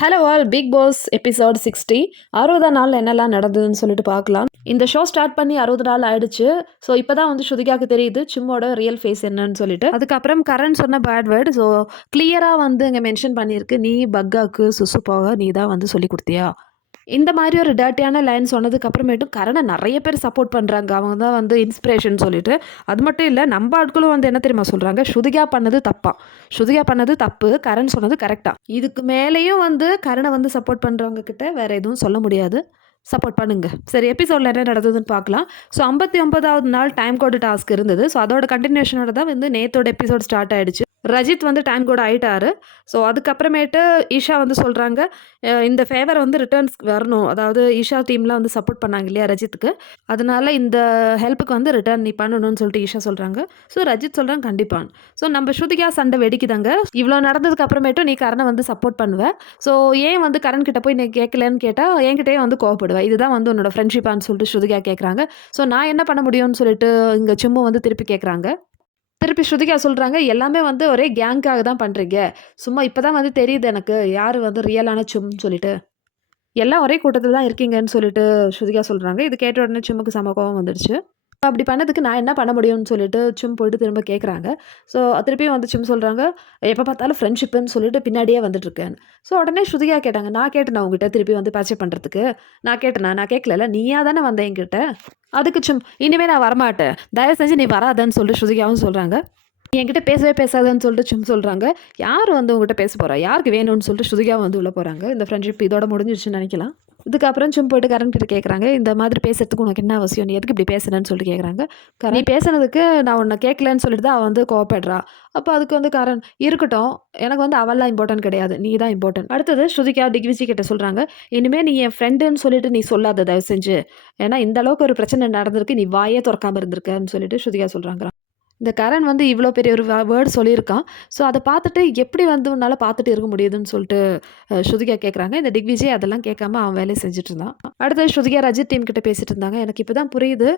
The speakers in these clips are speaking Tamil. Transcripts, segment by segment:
Hello all, Bigg Boss episode 60 60 நாள் என்னெல்லாம் நடந்ததுன்னு சொல்லிட்டு பார்க்கலாம். இந்த ஷோ ஸ்டார்ட் பண்ணி 60 நாள் ஆயிடுச்சு. ஸோ இப்போ தான் வந்து ஸ்ருதிகாவுக்கு தெரியுது சிம்மோட ரியல் ஃபேஸ் என்னன்னு சொல்லிட்டு. அதுக்கப்புறம் கரண் சொன்ன பேட் வேர்டு ஸோ கிளியராக வந்து இங்கே மென்ஷன் பண்ணியிருக்கு. நீ பக்காக்கு சுசுப்பாக நீ தான் வந்து சொல்லி கொடுத்தியா, இந்த மாதிரி ஒரு டர்ட்டியான லைன் சொன்னதுக்கு அப்புறமேட்டும் கரணை நிறைய பேர் சப்போர்ட் பண்ணுறாங்க. அவங்க தான் வந்து இன்ஸ்பிரேஷன் சொல்லிட்டு. அது மட்டும் இல்லை, நம்ம ஆட்களும் வந்து என்ன தெரியுமா சொல்கிறாங்க, ஸ்ருதிகா பண்ணது தப்பா, ஸ்ருதிகா பண்ணது தப்பு, கரண் சொன்னது கரெக்டா. இதுக்கு மேலேயும் வந்து கரணை வந்து சப்போர்ட் பண்ணுறவங்க கிட்ட வேற எதுவும் சொல்ல முடியாது. சப்போர்ட் பண்ணுங்க. சரி, எபிசோடில் என்ன நடந்ததுன்னு பார்க்கலாம். ஸோ 59வது நாள் டைம் கோடு டாஸ்க் இருந்தது. ஸோ அதோட கண்டினியூஷனோட தான் வந்து நேத்தோட எபிசோட் ஸ்டார்ட் ஆயிடுச்சு. ரஜித் வந்து டைம் கோட் ஆயிட்டாரு. ஸோ அதுக்கப்புறமேட்டு ஈஷா வந்து சொல்கிறாங்க, இந்த ஃபேவர் வந்து ரிட்டர்ன்ஸ் வரணும். அதாவது ஈஷா டீம்லாம் வந்து சப்போர்ட் பண்ணாங்க இல்லையா ரஜித்துக்கு, அதனால இந்த ஹெல்ப்புக்கு வந்து ரிட்டர்ன் நீ பண்ணணும்னு சொல்லிட்டு ஈஷா சொல்கிறாங்க. ஸோ ரஜித் சொல்கிறாங்க கண்டிப்பாக. ஸோ நம்ம ஸ்ருதிகா சண்டை வெடிக்குதாங்க. இவ்வளோ நடந்ததுக்கு அப்புறமேட்டும் நீ கரணை வந்து சப்போர்ட் பண்ணுவேன். ஸோ ஏன் வந்து கரண் கிட்ட போய் நீ கேட்கலன்னு கேட்டால் என்கிட்டயே வந்து கோவப்படுவேன். இதுதான் வந்து உன்னோட ஃப்ரெண்ட்ஷிப்பான்னு சொல்லிட்டு ஸ்ருதிகா கேட்குறாங்க. ஸோ நான் என்ன பண்ண முடியும்னு சொல்லிட்டு இங்கே சிம்மு வந்து திருப்பி கேட்குறாங்க. திருப்பி ஸ்ருதிகா சொல்கிறாங்க, எல்லாமே வந்து ஒரே கேங்காக தான் பண்ணுறீங்க. சும்மா இப்போ தான் வந்து தெரியுது எனக்கு யார் வந்து ரியலான சும்னு சொல்லிட்டு. எல்லாம் ஒரே கூட்டத்தில் தான் இருக்கீங்கன்னு சொல்லிட்டு ஸ்ருதிகா சொல்கிறாங்க. இது கேட்ட உடனே சும்முக்கு செம கோவம் வந்துடுச்சு. அப்படி பண்ணதுக்கு நான் என்ன பண்ண முடியும்னு சொல்லிட்டு சும் போயிட்டு திரும்ப கேட்குறாங்க. ஸோ திருப்பியும் வந்து சும் சொல்கிறாங்க, எப்போ பார்த்தாலும் ஃப்ரெண்ட்ஷிப்புன்னு சொல்லிட்டு பின்னாடியே வந்துட்டுருக்கேன். ஸோ உடனே ஸ்ருதிகா கேட்டாங்க, நான் கேட்டேன் உங்ககிட்ட திருப்பி வந்து பேச்சப் பண்ணுறதுக்கு. நான் கேட்டேனா, நான் கேட்கல, நீயா தானே வந்த என்கிட்ட. அதுக்கு சும், இனிமேல் நான் வரமாட்டேன், தயவு செஞ்சு நீ வராதன்னு சொல்லிட்டு ஸ்ருதிகாவும் சொல்கிறாங்க. என்கிட்ட பேசவே பேசாதன்னு சொல்லிட்டு சும் சொல்கிறாங்க. யார் வந்து உங்ககிட்ட பேச போகிறா, யாருக்கு வேணும்னு சொல்லிட்டு ஸ்ருதிகா வந்து உள்ளே போகிறாங்க. இந்த ஃப்ரெண்ட்ஷிப் இதோட முடிஞ்சிருச்சுன்னு நினைக்கலாம். இதுக்கப்புறம் சும் போயிட்டு கரண் கிட்ட கேட்குறாங்க, இந்த மாதிரி பேசுறதுக்கு உனக்கு என்ன அவசியம், நீ எதுக்கு இப்படி பேசுறேன்னு சொல்லிட்டு கேட்குறாங்க. நீ பேசுனதுக்கு நான் உன்னை கேட்கலன்னு சொல்லிட்டு தான் அவள் வந்து கோவப்படுறா. அப்போ அதுக்கு வந்து கரண், இருக்கட்டும், எனக்கு வந்து அவள்லாம் இம்பார்ட்டன்ட் கிடையாது, நீ தான் இம்பார்ட்டன்ட். அடுத்தது ஸ்ருதிகா திக்விஜய் கிட்ட சொல்கிறாங்க, இனிமேல் நீ என் ஃப்ரெண்டுன்னு சொல்லிட்டு நீ சொல்லாத தயவு செஞ்சு. ஏன்னா இந்த அளவுக்கு ஒரு பிரச்சனை நடந்திருக்கு, நீ வாயே திறக்காமல் இருந்திருக்கன்னு சொல்லிட்டு ஸ்ருதிகா சொல்கிறாங்க. இந்த கரண் வந்து இவ்வளோ பெரிய ஒரு வேர்டு சொல்லியிருக்கான். ஸோ அதை பார்த்துட்டு எப்படி வந்து உன்னால் பார்த்துட்டு இருக்க முடியுதுன்னு சொல்லிட்டு ஸ்ருதிகா கேட்குறாங்க. இந்த திக்விஜய் அதெல்லாம் கேட்காம அவன் வேலையை செஞ்சுட்டு இருந்தான். அடுத்தது ஸ்ருதிகா ரஜித் டீம் கிட்ட பேசிட்டு இருந்தாங்க. எனக்கு இப்போ தான் புரியுது,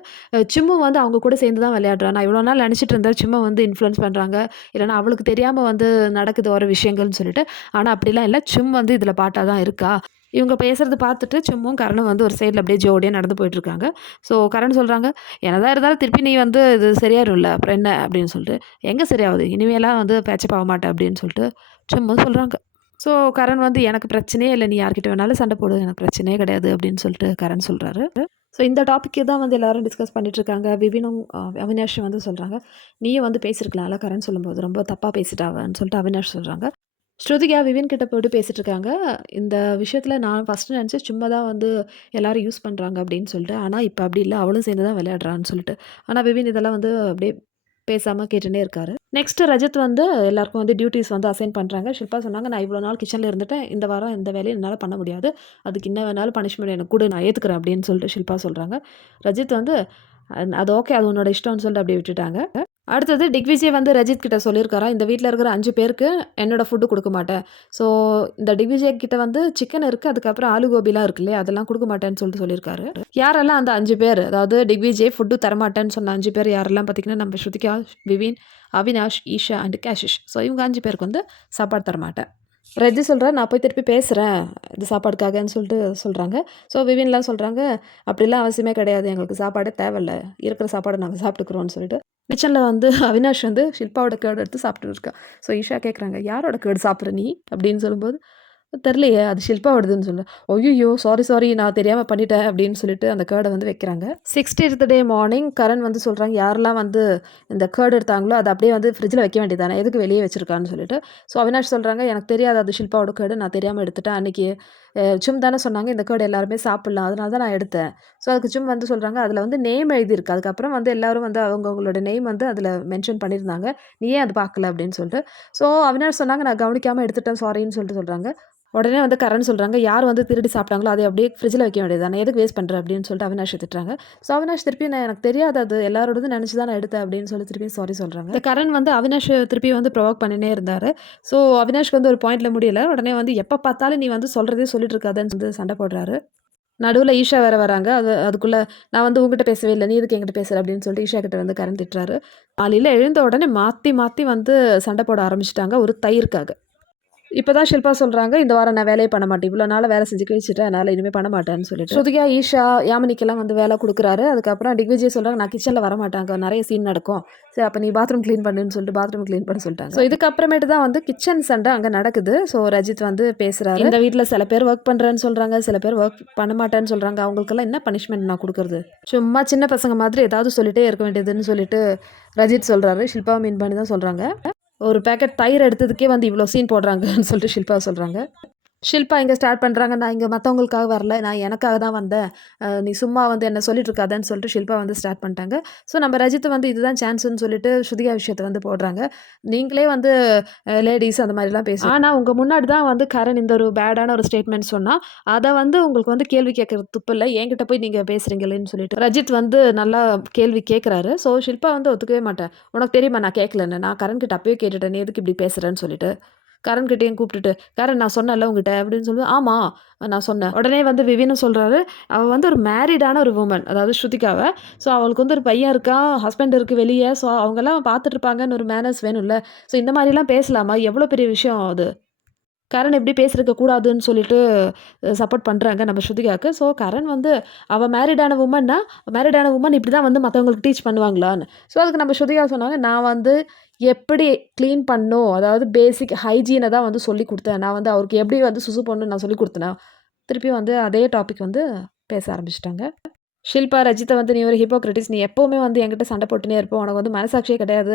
சிம்மு வந்து அவங்க கூட சேர்ந்து தான் விளையாடுறான். நான் இவ்வளோ நாள் நினச்சிட்டு இருந்தேன் சிம்மை வந்து இன்ஃப்ளூயன்ஸ் பண்ணுறாங்க, இல்லைனா அவளுக்கு தெரியாமல் வந்து நடக்குது ஒரு விஷயங்கள்னு சொல்லிட்டு. ஆனால் அப்படிலாம் இல்லை, சிம் வந்து இதில் பாட்டாக தான் இருக்கா. இவங்க பேசுறது பார்த்துட்டு சிம்மும் கரணும் வந்து ஒரு சைடில் அப்படியே ஜோடியாக நடந்து போயிட்டுருக்காங்க. ஸோ கரண் சொல்கிறாங்க, என்னதான் இருந்தாலும் திருப்பி நீ வந்து இது சரியாயிரும்ல, அப்புறம் என்ன அப்படின்னு சொல்லிட்டு. எங்கே சரியாகுது, இனிமேலாம் வந்து பேச்சப் ஆக மாட்டேன் அப்படின்னு சொல்லிட்டு சிம்மும் சொல்கிறாங்க. ஸோ கரண் வந்து, எனக்கு பிரச்சனையே இல்லை, நீ யார்கிட்ட வேணாலும் சண்டை போடு, எனக்கு பிரச்சனையே கிடையாது அப்படின்னு சொல்லிட்டு கரண் சொல்கிறாரு. ஸோ இந்த டாப்பிக்கு தான் வந்து எல்லோரும் டிஸ்கஸ் பண்ணிட்டுருக்காங்க. விபினும் அவினாஷும் வந்து சொல்கிறாங்க, நீயும் வந்து பேசியிருக்கலாம்ல கரண் சொல்லும்போது, ரொம்ப தப்பாக பேசிட்டாவன்னு சொல்லிட்டு அவினாஷ் சொல்கிறாங்க. ஸ்ருதிகா விவின் கிட்ட போய்ட்டு பேசிட்டு இருக்காங்க. இந்த விஷயத்துல நான் ஃபர்ஸ்ட்டு நினச்சேன் சும்மா தான் வந்து எல்லாரும் யூஸ் பண்ணுறாங்க அப்படின்னு சொல்லிட்டு. ஆனால் இப்போ அப்படி இல்லை, அவளும் சேர்ந்து தான் விளையாடுறான்னு சொல்லிட்டு. ஆனால் விவின் இதெல்லாம் வந்து அப்படியே பேசாமல் கேட்டுனே இருக்காரு. நெக்ஸ்ட் ரஜத் வந்து எல்லாருக்கும் வந்து டியூட்டிஸ் வந்து அசைன் பண்ணுறாங்க. ஷில்பா சொன்னாங்க, நான் இவ்வளோ நாள் கிச்சனில் இருந்துட்டேன், இந்த வாரம் இந்த வேலையை என்னால் பண்ண முடியாது, அதுக்கு என்ன வேணாலும் பனிஷ்மெண்ட் எனக்கு கூட, நான் ஏற்றுக்கிறேன் அப்படின்னு சொல்லிட்டு ஷில்பா சொல்கிறாங்க. ரஜித் வந்து அது ஓகே, அது உன்னோட இஷ்டம்னு சொல்லிட்டு அப்படியே விட்டுட்டாங்க. அடுத்தது திக்விஜய் வந்து ரஜித் கிட்ட சொல்லியிருக்காரா, இந்த வீட்டில் இருக்கிற 5 பேருக்கு என்னோட ஃபுட்டு கொடுக்க மாட்டேன். ஸோ இந்த திக்விஜய் கிட்ட வந்து சிக்கன் இருக்குது, அதுக்கப்புறம் ஆலு கோபிலாம் இருக்கு இல்லையா, அதெல்லாம் கொடுக்க மாட்டேன்னு சொல்லிட்டு சொல்லியிருக்காரு. யாரெல்லாம் அந்த 5 பேர், அதாவது திக்விஜய் ஃபுட்டு தரமாட்டேன்னு சொன்ன 5 பேர் யாரெல்லாம் பார்த்தீங்கன்னா, நம்ம ஸ்ருதிகா, விவின், அவினாஷ், ஈஷா அண்ட் கேஷிஷ். ஸோ இவங்க 5 பேருக்கு வந்து சாப்பாடு தரமாட்டேன். ரஜி சொல்கிறார், நான் போய் திருப்பி பேசுகிறேன் இது சாப்பாடுக்காகன்னு சொல்லிட்டு சொல்கிறாங்க. ஸோ விவின்லாம் சொல்கிறாங்க, அப்படிலாம் அவசியமே கிடையாது, எங்களுக்கு சாப்பாடே தேவையில்ல, இருக்கிற சாப்பாடை நாங்கள் சாப்பிட்டுக்குறோன்னு சொல்லிட்டு. கிச்சனில் வந்து அவினாஷ் வந்து ஷில்பாவோட கேர்டு எடுத்து சாப்பிட்டு இருக்கா. ஸோ ஈஷா கேட்குறாங்க, யாரோட கேர்டு சாப்பிட்ற நீ அப்படின்னு சொல்லும்போது, தெரிலையே அது ஷில்பாவோடதுன்னு சொல்ல, ஐயோ சாரி சாரி நான் தெரியாமல் பண்ணிட்டேன் அப்படின்னு சொல்லிட்டு அந்த கேர்டை வந்து வைக்கிறாங்க. 60th டே மார்னிங் கரண் வந்து சொல்கிறாங்க, யாரெல்லாம் வந்து இந்த கேர்டு எடுத்தாங்களோ அதை அப்படியே வந்து ஃப்ரிட்ஜில் வைக்க வேண்டியதானே, எதுக்கு வெளியே வச்சிருக்கான்னு சொல்லிட்டு. ஸோ அவினாஷ் சொல்கிறாங்க, எனக்கு தெரியாது அது ஷில்பாவோட கேர்டு, நான் தெரியாமல் எடுத்துட்டேன், அன்றைக்கி சும் தானே சொன்னாங்க இந்த கேர்டு எல்லாருமே சாப்பிட்லாம், அதனால தான் நான் எடுத்தேன். ஸோ அதுக்கு சும் வந்து சொல்கிறாங்க, அதில் வந்து நேம் எழுதியிருக்கு, அதுக்கப்புறம் வந்து எல்லோரும் வந்து அவங்களோட நேம் வந்து அதில் மென்ஷன் பண்ணியிருந்தாங்க, நீ ஏன் அது பார்க்கல அப்படின்னு சொல்லிட்டு. ஸோ அவினாஷ் சொன்னாங்க, நான் கவனிக்காமல் எடுத்துட்டேன் சாரின்னு சொல்லிட்டு சொல்கிறாங்க. உடனே வந்து கரண் சொல்கிறாங்க, யார் வந்து திருடி சாப்பிட்டாங்களோ அதை அப்படியே ஃப்ரிட்ஜில் வைக்க வேண்டியது தானே, எதுக்கு வேஸ்ட் பண்ணுற அப்படின்னு சொல்லிட்டு அவினாஷ் திட்டுறாங்க. ஸோ அவினாஷ் திருப்பி, நான் எனக்கு தெரியாது அது எல்லாரோடது நினச்சி தான் நான் எடுத்தேன் அப்படின்னு சொல்லி திருப்பி சாரி சொல்கிறாங்க. இந்த கரண் வந்து அவினாஷ் திருப்பி வந்து ப்ரொவோக் பண்ணினே இருந்தார். ஸோ அவினாஷ்க்கு வந்து ஒரு பாயிண்டில் முடியல, உடனே வந்து எப்போ பார்த்தாலும் நீ வந்து சொல்கிறதே சொல்லிட்டு இருக்காதுன்னு வந்து சண்டை போடுறாரு. நடுவில் ஈஷா வேறு வராங்க. அதுக்குள்ளே நான் வந்து உங்ககிட்ட பேசவே இல்லை, நீ எதுக்கு என்கிட்ட பேசுகிற அப்படின்னு சொல்லிட்டு ஈஷா கிட்ட வந்து கரண் திட்டுறாரு. காலையில் எழுந்த உடனே மாற்றி மாற்றி வந்து சண்டை போட ஆரம்பிச்சிட்டாங்க ஒரு தயிருக்காக. இப்போ தான் ஷில்பா சொல்கிறாங்க, இந்த வாரம் நான் வேலையே பண்ண மாட்டேன். இவ்வளோ நாள் வேலை செஞ்சு கழிச்சிட்டேன். அதனால் இனிமேல் பண்ண மாட்டேன்னு சொல்லிட்டு. ஸ்ருதிகா, ஈஷா, யாமினிக்கெல்லாம் வந்து வேலை கொடுக்குறாரு. அதுக்கப்புறம் திக்விஜய் சொல்கிறாங்க, நான் கிச்சனில் வர மாட்டாங்க. நிறைய சீன் நடக்கும். சரி, அப்போ நீ பாத்ரூம் க்ளீன் பண்ணுன்னு சொல்லிட்டு பாத்ரூம் க்ளீன் பண்ண சொல்லிட்டாங்க. ஸோ இதுக்கப்புறமேட்டு தான் வந்து கிச்சன் சண்டை அங்கே நடக்குது. ஸோ ரஜித் வந்து பேசுகிறாரு. இந்த வீட்டில் சில பேர் ஒர்க் பண்ணுறேன்னு சொல்கிறாங்க, சில பேர் ஒர்க் பண்ண மாட்டேன்னு சொல்கிறாங்க. அவங்களுக்கெல்லாம் என்ன பனிஷ்மெண்ட் நான் கொடுக்குறது? சும்மா சின்ன பசங்க மாதிரி ஏதாவது சொல்லிட்டே இருக்க வேண்டியதுன்னு சொல்லிட்டு ரஜித் சொல்கிறாரு. ஷில்பாவை மீன் பண்ணி தான் சொல்கிறாங்க. ஒரு பேக்கெட் தயிர் எடுத்ததுக்கே வந்து இவ்வளோ சீன் போடுறாங்கன்னு சொல்லிட்டு ஷில்பா சொல்கிறாங்க. ஷில்பா இங்கே ஸ்டார்ட் பண்ணுறாங்க, நான் இங்கே மற்றவங்களுக்காக வரல, நான் எனக்காக தான் வந்தேன், நீ சும்மா வந்து என்ன சொல்லிட்டு இருக்காதன்னு சொல்லிட்டு ஷில்பா வந்து ஸ்டார்ட் பண்ணிட்டாங்க. ஸோ நம்ம ரஜித் வந்து இதுதான் சான்ஸ்ன்னு சொல்லிட்டு ஸ்ருதிகா விஷயத்தை வந்து போடுறாங்க. நீங்களே வந்து லேடிஸ் அந்த மாதிரிலாம் பேசுவோம், ஆனால் உங்கள் முன்னாடி தான் வந்து கரண் இந்த ஒரு பேடான ஒரு ஸ்டேட்மெண்ட் சொன்னால் அதை வந்து உங்களுக்கு வந்து கேள்வி கேட்குறது துப்பு இல்லை, என்கிட்ட போய் நீங்கள் பேசுகிறீங்களேன்னு சொல்லிட்டு ரஜித் வந்து நல்லா கேள்வி கேட்குறாரு. ஸோ ஷில்பா வந்து ஒத்துக்கவே மாட்டேன், உனக்கு தெரியுமா நான் கேட்கலன்னு, நான் கரண் கிட்ட அப்பயே கேட்டுட்டேன், நீ எதுக்கு இப்படி பேசுகிறேன்னு சொல்லிட்டு கரண்கிட்டையும் கூப்பிட்டுட்டு, கரண் நான் சொன்னேன்ல உங்ககிட்ட அப்படின்னு சொல்லுவது, ஆமாம் நான் சொன்னேன். உடனே வந்து விவின்னு சொல்கிறாரு, அவள் வந்து ஒரு மேரிடான ஒரு உமன், அதாவது ஸ்ருதிகாவை. ஸோ அவளுக்கு வந்து ஒரு பையன் இருக்கா, ஹஸ்பண்ட் இருக்குது வெளியே, ஸோ அவங்கெல்லாம் பார்த்துட்டு இருப்பாங்கன்னு ஒரு மேனர்ஸ் வேணும்ல. ஸோ இந்த மாதிரிலாம் பேசலாமா? எவ்வளோ பெரிய விஷயம் அது. கரண் எப்படி பேசியிருக்க கூடாதுன்னு சொல்லிட்டு சப்போர்ட் பண்ணுறாங்க நம்ம ஸ்ருதிகாவுக்கு. ஸோ கரண் வந்து அவள் மேரிடான உமன் இப்படி தான் வந்து மற்றவங்களுக்கு டீச் பண்ணுவாங்களான்னு. ஸோ அதுக்கு நம்ம ஸ்ருதிகா சொன்னாங்க, நான் வந்து எப்படி க்ளீன் பண்ணும், அதாவது பேசிக் ஹைஜீனை தான் வந்து சொல்லி கொடுத்தேன், நான் வந்து அவருக்கு எப்படி வந்து சுசு பண்ணணும்னு நான் சொல்லி கொடுத்தேன். திருப்பி வந்து அதே டாபிக் வந்து பேச ஆரம்பிச்சிட்டாங்க. ஷில்பா ரஜித்தை வந்து, நீ ஒரு ஹிப்போக்ரட்டிஸ், நீ எப்போவுமே வந்து என்கிட்ட சண்டை போட்டுனே இருப்போம், உனக்கு வந்து மனசாட்சியே கிடையாது,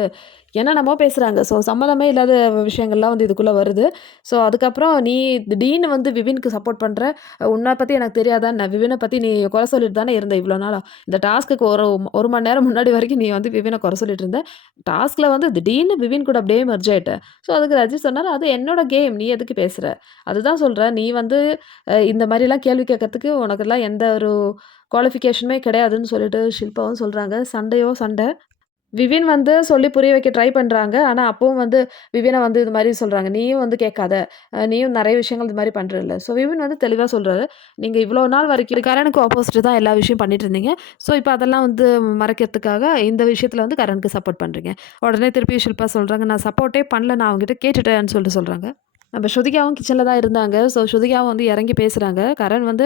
ஏன்னா நம்ம பேசுகிறாங்க. ஸோ சம்மந்தமே இல்லாத விஷயங்கள்லாம் வந்து இதுக்குள்ளே வருது. ஸோ அதுக்கப்புறம் நீ திடீர்னு வந்து விவினுக்கு சப்போர்ட் பண்ணுற, உன்னை பற்றி எனக்கு தெரியாதான், நான் விவினை பற்றி நீ குறை சொல்லிட்டு தானே இருந்த இவ்வளோ நாளாக, இந்த டாஸ்க்குக்கு ஒரு மணி நேரம் முன்னாடி வரைக்கும் நீ வந்து விவினை குறை சொல்லிட்டு இருந்த, டாஸ்கில் வந்து திடீர்னு விவின் கூட அப்படியே மெர்ஜ் ஆகிட்ட. ஸோ அதுக்கு ரஜித் சொன்னார், அது என்னோட கேம், நீ எதுக்கு பேசுகிற, அதுதான் சொல்கிறேன், நீ வந்து இந்த மாதிரிலாம் கேள்வி கேட்கறதுக்கு உனக்கெல்லாம் எந்த ஒரு குவாலிஃபிகேஷனுமே கிடையாதுன்னு சொல்லிட்டு ஷில்பாவும் சொல்கிறாங்க. சண்டையோ சண்டை. விவின் வந்து சொல்லி புரிய வைக்க ட்ரை பண்ணுறாங்க. ஆனால் அப்பவும் வந்து விவினை வந்து இது மாதிரி சொல்கிறாங்க, நீயும் வந்து கேட்காத, நீயும் நிறைய விஷயங்கள் இது மாதிரி பண்ணுறதில்ல. ஸோ விவின் வந்து தெளிவாக சொல்கிறாரு, நீங்கள் இவ்வளோ நாள் வரைக்கும் கரனுக்கு ஆப்போசிட் தான் எல்லா விஷயம் பண்ணிட்டு இருந்தீங்க. ஸோ இப்போ அதெல்லாம் வந்து மறைக்கிறதுக்காக இந்த விஷயத்தில் வந்து கரனுக்கு சப்போர்ட் பண்ணுறீங்க. உடனே திருப்பி ஷில்பா சொல்கிறாங்க, நான் சப்போர்ட்டே பண்ணல, நான் அவங்ககிட்ட கேட்டுட்டேன்னு சொல்லிட்டு சொல்கிறாங்க. நம்ம ஸ்ருதிகாவும் கிச்சனில் தான் இருந்தாங்க. ஸோ ஸ்ருதிகாவும் வந்து இறங்கி பேசுகிறாங்க. கரண் வந்து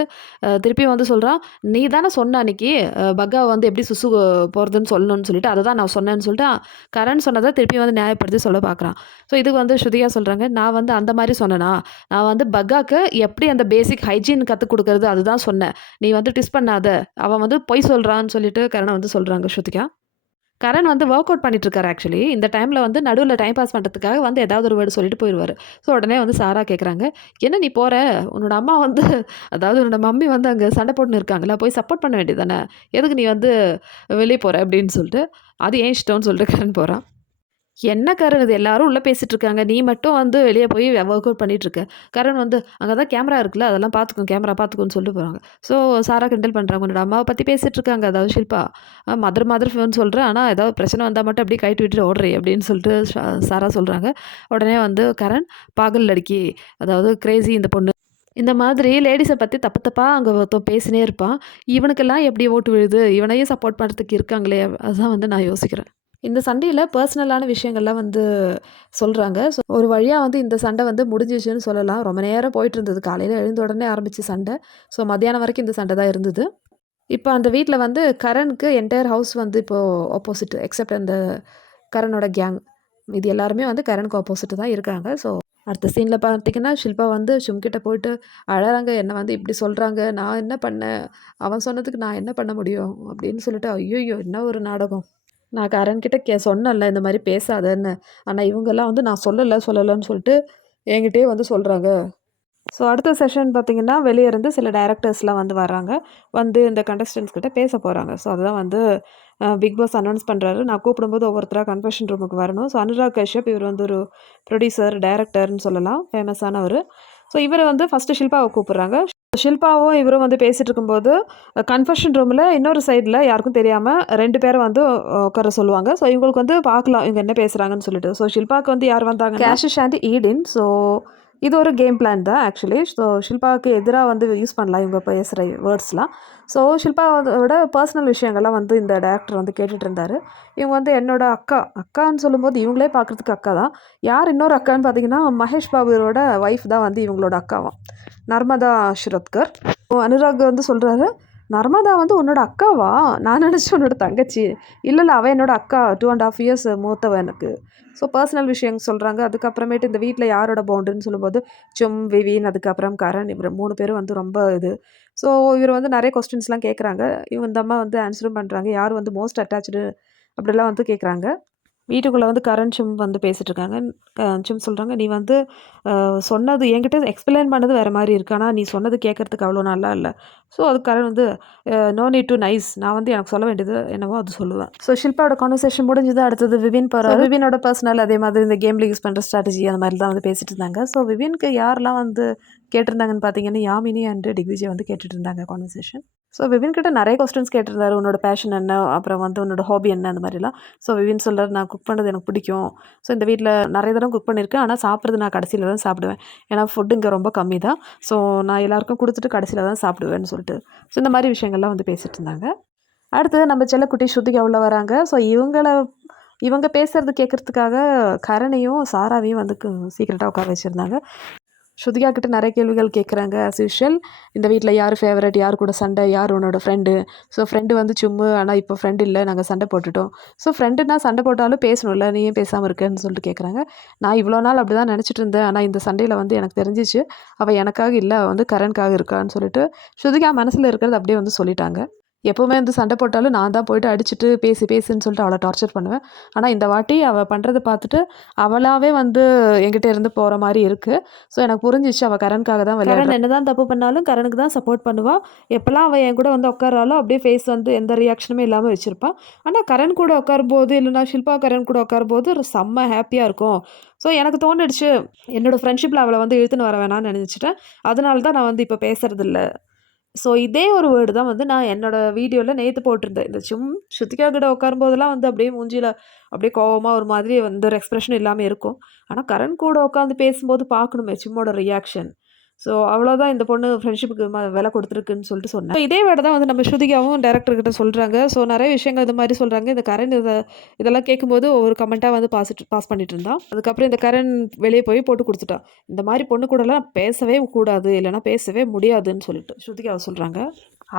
திருப்பியும் வந்து சொல்கிறான், நீ தானே சொன்ன அன்னைக்கு பக்காவை வந்து எப்படி சுசு போகிறதுன்னு சொல்லணும்னு சொல்லிட்டு, அதை தான் நான் சொன்னேன்னு சொல்லிட்டு கரண் சொன்னதை திருப்பி வந்து நியாயப்படுத்தி சொல்ல பார்க்குறான். ஸோ இதுக்கு வந்து ஸ்ருதிகா சொல்கிறாங்க, நான் வந்து அந்த மாதிரி சொன்னேனா, நான் வந்து பக்காவுக்கு எப்படி அந்த பேசிக் ஹைஜீன் கற்றுக் கொடுக்குறது அதுதான் சொன்னேன், நீ வந்து டிஸ் பண்ணாத, அவன் வந்து பொய் சொல்கிறான்னு சொல்லிட்டு கரணை வந்து சொல்கிறாங்க ஸ்ருதிகா. கரண் வந்து ஒர்க் அவுட் பண்ணிட்டுருக்காரு ஆக்சுவலி. இந்த டைமில் வந்து நடுவில் டைம் பாஸ் பண்ணுறதுக்காக வந்து ஏதாவது ஒரு வேர்டு சொல்லிட்டு போயிடுவார். ஸோ உடனே வந்து சாரா கேட்குறாங்க, என்ன நீ போகிற, உன்னோட அம்மா வந்து அதாவது உன்னோட மம்மி வந்து அங்கே சண்டை போட்டுன்னு இருக்காங்களா, போய் சப்போர்ட் பண்ண வேண்டியது தானே, எதுக்கு நீ வந்து வெளியே போகிற அப்படின்னு சொல்லிட்டு, அது ஏன் இஷ்டம்னு சொல்லிட்டு கரண் போகிறான். என்ன கரண் இது, எல்லாரும் உள்ளே பேசிகிட்டு இருக்காங்க, நீ மட்டும் வந்து வெளியே போய் ஒர்க் அவுட் பண்ணிகிட்ருக்க. கரண் வந்து, அங்கே தான் கேமரா இருக்குல்ல, அதெல்லாம் பார்த்துக்கும், கேமரா பார்த்துக்குன்னு சொல்லிட்டு போகிறாங்க. ஸோ சாரா கிண்டல் பண்ணுறாங்க, உன்னோட அம்மாவை பற்றி பேசிகிட்டு இருக்காங்க, அதாவது ஷில்பா மதர் ஃபோன் சொல்கிறேன், ஆனால் ஏதாவது பிரச்சனை வந்தால் மட்டும் அப்படியே கைட்டு விட்டுட்டு ஓடுறே அப்படின்னு சொல்லிட்டு சாரா சொல்கிறாங்க. உடனே வந்து கரண், பாகல் லடுக்கி, அதாவது கிரேசி இந்த பொண்ணு, இந்த மாதிரி லேடிஸை பற்றி தப்பு தப்பாக அங்கே ஒருத்தன் பேசினே இருப்பான், இவனுக்கெல்லாம் எப்படி ஓட்டு விழுது, இவனையும் சப்போர்ட் பண்ணுறதுக்கு இருக்காங்களே, அதுதான் வந்து நான் யோசிக்கிறேன். இந்த சண்டையில் பர்சனலான விஷயங்கள்லாம் வந்து சொல்கிறாங்க. ஸோ ஒரு வழியாக வந்து இந்த சண்டை வந்து முடிஞ்சிச்சுன்னு சொல்லலாம். ரொம்ப நேரம் போயிட்டு இருந்தது, காலையில் எழுந்த உடனே ஆரம்பித்த சண்டை. ஸோ மத்தியானம் வரைக்கும் இந்த சண்டை தான் இருந்தது. இப்போ அந்த வீட்டில் வந்து கரனுக்கு என்டையர் ஹவுஸ் வந்து இப்போது ஆப்போசிட், எக்ஸப்ட் அந்த கரனோட கேங், இது எல்லாருமே வந்து கரனுக்கு ஆப்போசிட் தான் இருக்காங்க. ஸோ அடுத்த சீனில் பார்த்திங்கன்னா ஷில்பா வந்து ஷும்கிட்ட போயிட்டு அழறாங்க, என்னை வந்து இப்படி சொல்கிறாங்க, நான் என்ன பண்ணேன், அவன் சொன்னதுக்கு நான் என்ன பண்ண முடியும் அப்படின்னு சொல்லிட்டு, ஐயோ என்ன ஒரு நாடகம், நான் கரண்கிட்ட சொன்னேன்ல இந்த மாதிரி பேசாதன்னு, ஆனால் இவங்கெல்லாம் வந்து நான் சொல்லலைன்னு சொல்லிட்டு என்கிட்டயே வந்து சொல்கிறாங்க. ஸோ அடுத்த செஷன் பார்த்திங்கன்னா வெளியே இருந்து சில டைரக்டர்ஸ்லாம் வந்து வர்றாங்க, வந்து இந்த கண்டஸ்டன்ஸ் கிட்ட பேச போகிறாங்க. ஸோ அதுதான் வந்து பிக் பாஸ் அனௌன்ஸ் பண்ணுறாரு, நான் கூப்பிடும்போது ஒவ்வொருத்தராக கன்ஃபெஷன் ரூமுக்கு வரணும். ஸோ அனுராக் கஷ்யப், இவர் வந்து ஒரு ப்ரொடியூசர் டைரக்டர்னு சொல்லலாம், ஃபேமஸானவர். ஸோ இவர் வந்து ஃபஸ்ட்டு ஷில்பாவை கூப்பிட்றாங்க. ஷில்பாவும் இவரும் வந்து பேசிகிட்டு இருக்கும்போது கன்ஃபெஷன் ரூமில் இன்னொரு சைடில் யாருக்கும் தெரியாமல் 2 பேரை வந்து உட்கார சொல்லுவாங்க. ஸோ இவங்களுக்கு வந்து பார்க்கலாம் இவங்க என்ன பேசுகிறாங்கன்னு சொல்லிட்டு. ஸோ ஷில்பாவுக்கு வந்து யார் வந்தாங்க, கேஷிஷ் அண்ட் ஈடின். ஸோ இது ஒரு கேம் பிளான் தான் ஆக்சுவலி. ஸோ ஷில்பாவுக்கு எதிரா வந்து யூஸ் பண்ணலாம் இவங்க பேசுகிற வேர்ட்ஸ்லாம். ஸோ ஷில்பாவோட பர்சனல் விஷயங்கள்லாம் வந்து இந்த டைரக்டர் வந்து கேட்டுட்டு இருந்தாரு. இவங்க வந்து என்னோட அக்கான்னு சொல்லும்போது இவங்களே பார்க்குறதுக்கு அக்கா தான். யார் இன்னொரு அக்கான்னு பார்த்தீங்கன்னா, மகேஷ் பாபுவோட ஒய்ஃப் தான் வந்து இவங்களோட அக்காவாம். நர்மதா ஷிரோத்கர். அனுராக் வந்து சொல்கிறாரு, நர்மதா வந்து உன்னோட அக்காவா? நான் நினச்சேன் உன்னோட தங்கச்சி. இல்லை அவள் என்னோட அக்கா 2.5 இயர்ஸ் மூத்தவ எனக்கு. ஸோ பர்சனல் விஷயம் சொல்கிறாங்க. அதுக்கப்புறமேட்டு இந்த வீட்டில் யாரோட பவுண்டுன்னு சொல்லும்போது விவின், அதுக்கப்புறம் கரண், இவர் 3 பேரும் வந்து ரொம்ப இது. ஸோ இவர் வந்து நிறைய கொஸ்டின்ஸ்லாம் கேட்குறாங்க. இந்த அம்மா வந்து ஆன்சரும் பண்ணுறாங்க. யார் வந்து மோஸ்ட் அட்டாச்சு அப்படிலாம் வந்து கேட்குறாங்க. வீட்டுக்குள்ளே வந்து கரண் சிம் வந்து பேசிகிட்டு இருக்காங்க. சிம் சொல்கிறாங்க, நீ வந்து சொன்னது என்கிட்ட எக்ஸ்பிளைன் பண்ணது வேறு மாதிரி இருக்கு. ஆனால் நீ சொன்னது கேட்குறதுக்கு அவ்வளோ நல்லா இல்லை. ஸோ அது கரண் வந்து நோ நீட் டு நைஸ். நான் வந்து எனக்கு சொல்ல வேண்டியது என்னவோ அது சொல்லுவேன். ஸோ ஷில்பாவோட கான்வர்சேஷன் முடிஞ்சது. அடுத்தது விவின் போகிறாரு. விவினோட பர்சனல் அதே மாதிரி இந்த கேமில் யூஸ் பண்ணுற ஸ்ட்ராட்டஜி அந்த மாதிரி தான் வந்து பேசிட்டு இருந்தாங்க. ஸோ விவினுக்கு யாரெல்லாம் வந்து கேட்டிருந்தாங்கன்னு பார்த்தீங்கன்னா, யாமினி அண்ட் டிக்விஜய் வந்து கேட்டுட்டு இருந்தாங்க கான்வர்சேஷன். ஸோ விவின் கிட்ட நிறைய கொஸ்டின்ஸ் கேட்டிருந்தாரு. உன்னோட பேஷன் என்ன, அப்புறம் வந்து உன்னோட ஹாபி என்ன, அந்த மாதிரிலாம். ஸோ விவின் சொல்கிறார், நான் குக் பண்ணுறது எனக்கு பிடிக்கும். ஸோ இந்த வீட்டில் நிறைய தடவை குக் பண்ணியிருக்கேன். ஆனால் சாப்பிட்றது நான் கடைசியில் தான் சாப்பிடுவேன். ஏன்னா ஃபுட்டு இங்கே ரொம்ப கம்மி தான். ஸோ நான் எல்லாருக்கும் கொடுத்துட்டு கடைசியில் தான் சாப்பிடுவேன்னு சொல்லிட்டு ஸோ இந்த மாதிரி விஷயங்கள்லாம் வந்து பேசிகிட்டு இருந்தாங்க. அடுத்து நம்ம செல்லக்குட்டி ஸ்ருதிகா உள்ள வராங்க. ஸோ இவங்க பேசுகிறது கேட்குறதுக்காக கரணையும் சாராவையும் வந்து சீக்கிரட்டாக உட்கார வச்சுருந்தாங்க. ஸ்ருதிகா கிட்ட நிறைய கேள்விகள் கேட்குறாங்க. ஆஸ் யூஷுவல் இந்த வீட்டில் யார் ஃபேவரட், யார் கூட சண்டை, யார் உன்னோட ஃப்ரெண்டு. ஸோ ஃப்ரெண்டு வந்து ஆனால் இப்போ ஃப்ரெண்டு இல்லை, நாங்கள் சண்டை போட்டுட்டோம். ஸோ ஃப்ரெண்டுனா சண்டை போட்டாலும் பேசணும்ல, நீ ஏன் பேசாமல் இருக்கேன்னு சொல்லிட்டு கேட்குறாங்க. நான் இவ்வளோ நாள் அப்படி தான் நினச்சிட்டு இருந்தேன். ஆனால் இந்த சண்டையில் வந்து எனக்கு தெரிஞ்சிச்சு அவள் எனக்காக இல்லை, அவள் வந்து கரனுக்காக இருக்கான்னு சொல்லிட்டு ஸ்ருதிகா மனசில் இருக்கிறது அப்படியே வந்து சொல்லிட்டாங்க. எப்போவுமே வந்து சண்டை போட்டாலும் நான் தான் போயிட்டு அடிச்சுட்டு பேசுன்னு சொல்லிட்டு அவளை டார்ச்சர் பண்ணுவேன். ஆனால் இந்த வாட்டி அவள் பண்ணுறதை பார்த்துட்டு அவளாகவே வந்து என்கிட்ட இருந்து போகிற மாதிரி இருக்குது. ஸோ எனக்கு புரிஞ்சிச்சு அவள் கரனுக்காக தான் கரண் என்ன தான் தப்பு பண்ணாலும் கரனுக்கு தான் சப்போர்ட் பண்ணுவாள். எப்போல்லாம் அவள் என் கூட வந்து உட்காராலும் அப்படியே ஃபேஸ் வந்து எந்த ரியாக்ஷனுமே இல்லாமல் வச்சுருப்பாள். ஆனால் கரண் கூட உட்காரும்போது இல்லைனா ஷில்பா கரண் கூட உட்காரும்போது ஒரு செம்ம ஹாப்பியாக இருக்கும். ஸோ எனக்கு தோணிடுச்சு என்னோடய ஃப்ரெண்ட்ஷிப்பில் அவளை வந்து இழுத்துன்னு வர வேணாம்னு நினச்சிட்டேன். அதனால தான் நான் வந்து இப்போ பேசுகிறதில்ல. ஸோ இதே ஒரு வேர்டு தான் வந்து நான் என்னோடய வீடியோவில் நேற்று போட்டிருந்தேன். இந்த ஸ்ருதிகா கிட்ட உட்காரும்போதெல்லாம் வந்து அப்படியே மூஞ்சியில் அப்படியே கோவமாக ஒரு மாதிரி வந்து ஒரு எக்ஸ்ப்ரெஷன் இல்லாமல் இருக்கும். ஆனால் கரண் கூட உட்காந்து பேசும்போது பார்க்கணுமே சிம்மோட ரியாக்ஷன். ஸோ அவ்வளோதான் இந்த பொண்ணு ஃப்ரெண்ட்ஷிப்புக்கு விலை கொடுத்துருக்குன்னு சொல்லிட்டு சொன்னேன். ஸோ இதே வேர்டை தான் வந்து நம்ம ஸ்ருதிகாவும் டேரக்டர்கிட்ட சொல்கிறாங்க. ஸோ நிறைய விஷயங்கள் இது மாதிரி சொல்கிறாங்க. இந்த கரண் இதெல்லாம் கேட்கும்போது ஒவ்வொரு கமெண்ட்டாக வந்து பாஸ் பண்ணிட்டு இருந்தான். அதுக்கப்புறம் இந்த கரண் வெளியே போய் போட்டு கொடுத்துட்டான். இந்த மாதிரி பொண்ணு கூடலாம் பேசவே கூடாது, இல்லைனா பேசவே முடியாதுன்னு சொல்லிட்டு ஸ்ருதிகாவை சொல்கிறாங்க.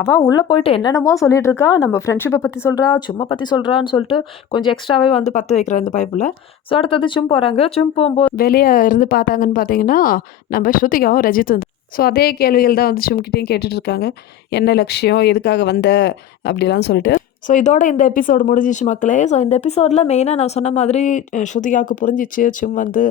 அவள் உள்ளே போயிட்டு என்னென்னமோ சொல்லிட்டு இருக்கா. நம்ம ஃப்ரெண்ட்ஷிப்பை பற்றி சொல்கிறா, சும்மா பற்றி சொல்கிறான்னு சொல்லிட்டு கொஞ்சம் எக்ஸ்ட்ராவே வந்து பற்ற வைக்கிறேன் இந்த பைப்பில். ஸோ அடுத்தது போகிறாங்க. போகும்போது வெளியே இருந்து பார்த்தாங்கன்னு பார்த்தீங்கன்னா நம்ம ஸ்ருதிகாவும் ரஜித் வந்து ஸோ அதே கேள்விகள் தான் வந்து கிட்டேயும் கேட்டுட்ருக்காங்க. என்ன லட்சியம், எதுக்காக வந்த அப்படிலாம் சொல்லிட்டு. ஸோ இதோட இந்த எபிசோடு முடிஞ்சிச்சு மக்களே. ஸோ இந்த எபிசோடில் மெயினாக நான் சொன்ன மாதிரி ஸ்ருதிகாவுக்கு புரிஞ்சிச்சு வந்து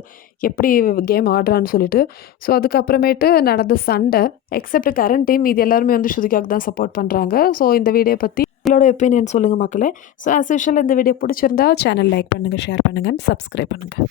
எப்படி கேம் ஆடுறான்னு சொல்லிட்டு. ஸோ அதுக்கப்புறமேட்டு நடந்த சண்டை எக்ஸப்ட் கரண்ட் டீம் இது எல்லாருமே வந்து ஸ்ருதிகாவுக்கு தான் சப்போர்ட் பண்ணுறாங்க. ஸோ இந்த வீடியோ பற்றி உங்களோட ஒப்பீனியன் சொல்லுங்கள் மக்களே. ஸோ ஆஸ் யூஷுவல் இந்த வீடியோ பிடிச்சிருந்தா சேனல் லைக் பண்ணுங்கள், ஷேர் பண்ணுங்கள், சப்ஸ்கிரைப் பண்ணுங்கள்.